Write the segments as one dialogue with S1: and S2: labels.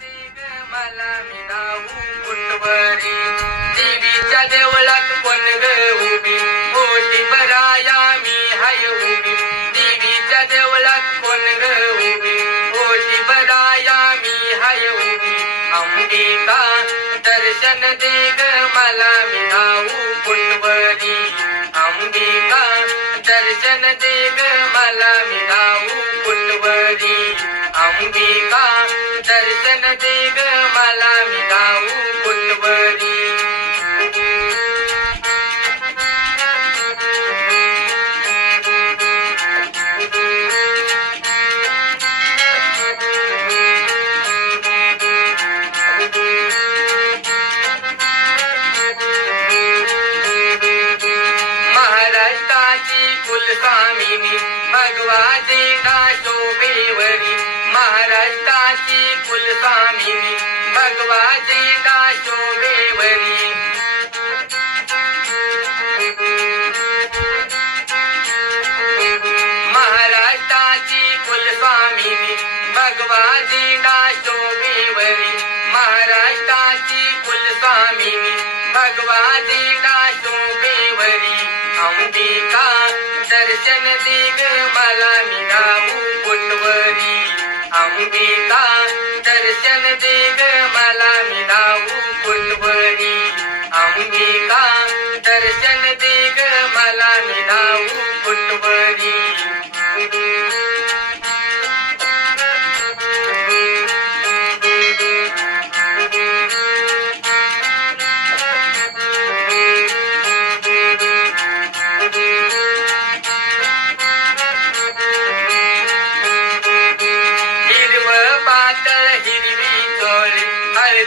S1: मला देवीच्या देवळात कोण ग उभी? ओटी बराया मी हाय उभी. देवीच्या देवळात कोण ग उभी? ओटी बराया मी हाय उभी. अंबिका दर्शन दे ग मला मिळाऊ कुंडवरी अंबिका दर्शन दे ग मला मिळाऊ कुंडवरी अंबिका दर्शन दे ग मला मिळावू कुंडवरी महाराष्ट्राची कुलस्वामिनी भगवाजी शोभेवरी. महाराष्ट्राची कुलस्वामी भगवाजी दाशोदेवरी महाराष्ट्राची कुलस्वामी भगवाजी दाशोदेवरी महाराष्ट्राची कुलस्वामी भगवाजी दाशोदेवरी अंबिका दर्शन दिग मला मिळाऊ पुटवरी. कुटवरी अंबिका दर्शन दे।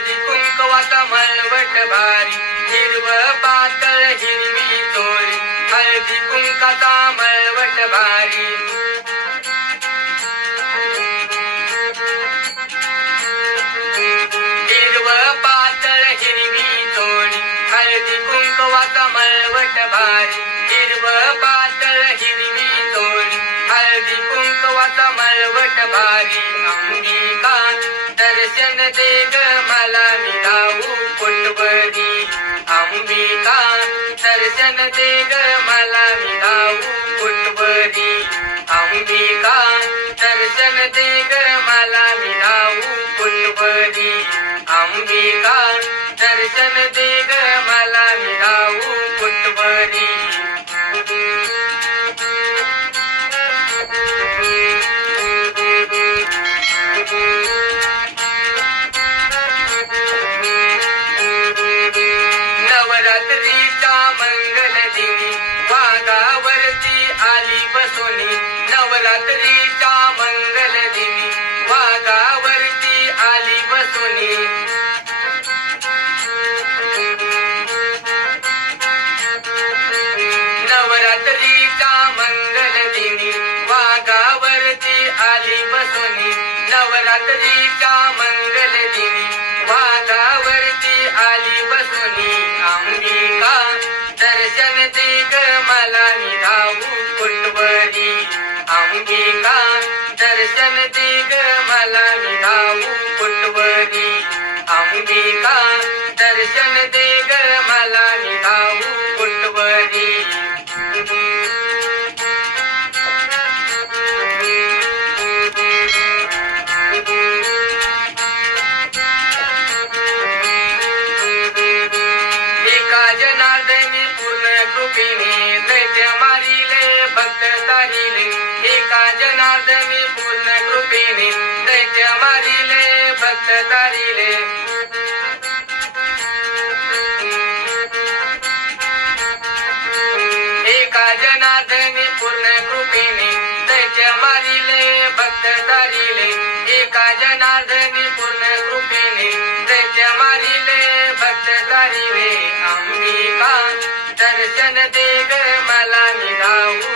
S1: हळदी कुंकवाचा मळवट भारी हिरव पातळ हिरवी चोळी हळदी कुंकाचा मळवट भारी हिरव पातळ हिरवी चोळी हळदी कुंकवाचा मळवट भारी. हिरव पातळ हिरवी हळदी कुंकवाचा मळवट भारी अंबिका दर्शन दे ग मला मिळावू कुंडवरी अंबिका दर्शन दे ग मला मिळावू कुंडवरी अंबिका दर्शन दे ग मला मिळावू कुंडवरी अंबिका दर्शन दे आली बसोनी नवरात्रीचा मंगल दिनी? वादावरती आली बसोनी नवरात्रीचा मंगल दिनी? वाघावरती आली बसोनी नवरात्रीचा मंगल दिनी? वादावरती आली बसुनी दर्शन दे ग मला निघाऊ कुटवरी अंबिका दर्शन एका जनार्दनी पूर्ण कृपेने दैत्य मारिले भक्त तारिले एका जनार्दनी पूर्ण कृपेने दैत्य मारिले भक्त तारिले एका जनार्दनी पूर्ण कृपेने दैत्य मारिले भक्त तारिले अंबिका दर्शन दे मला निघाऊ?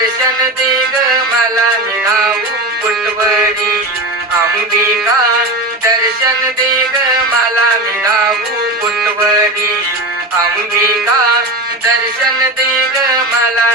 S1: दर्शन दे ग मला निघाऊ कुटवरी अंबिका दर्शन दे ग मला निघाऊ कुटवरी अंबिका दर्शन दे ग मला